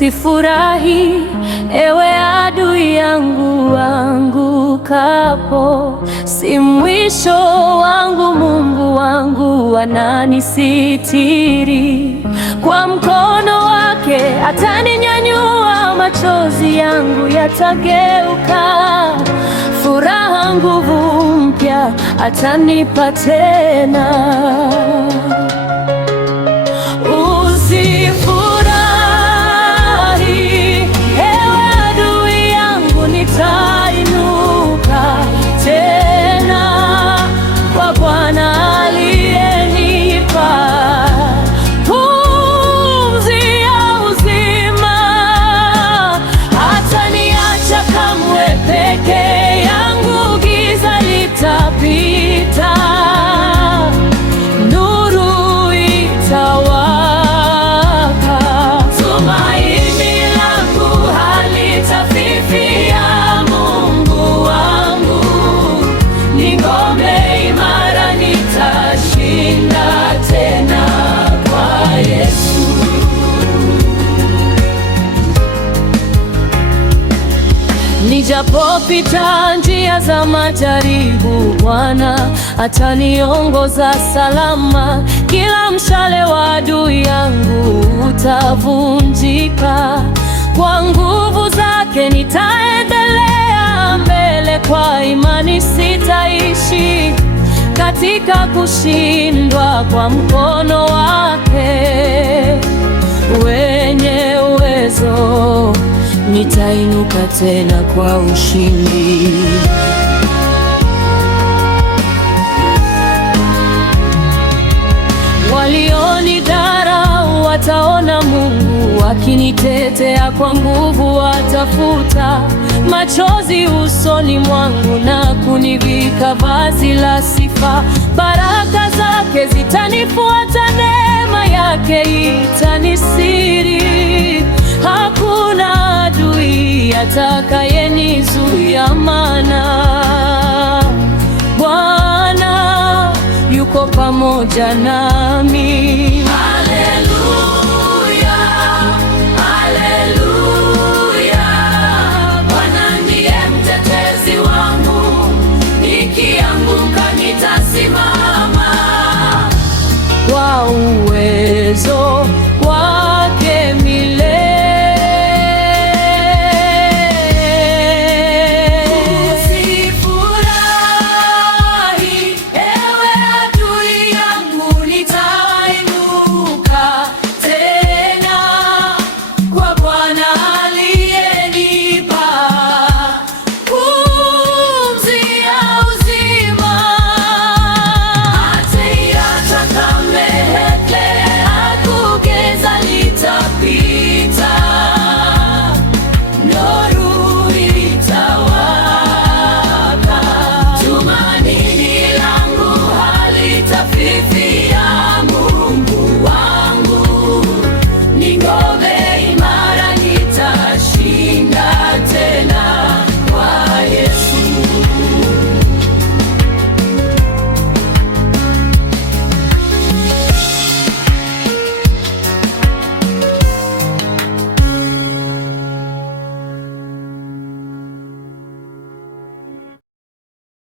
Usifurahi ewe adui yangu angukapo, si mwisho wangu. Mungu wangu ananisitiri, kwa mkono wake ataninyanyua. Machozi yangu yatageuka, furaha, nguvu mpya atanipa tena. Nijapopita njia za majaribu, Bwana ataniongoza salama. Kila mshale wa adui yangu utavunjika, kwa nguvu zake nitaendelea mbele. Kwa imani sitaishi katika kushindwa, kwa mkono wake wenye uwezo nitainuka tena kwa ushindi. Walionidharau wataona Mungu akinitetea, kwa nguvu watafuta machozi usoni mwangu na kunivika vazi la sifa. Baraka zake zitanifuata, neema yake itanisiri. Hakuna adui atakayenizuia, maana Bwana yuko pamoja nami.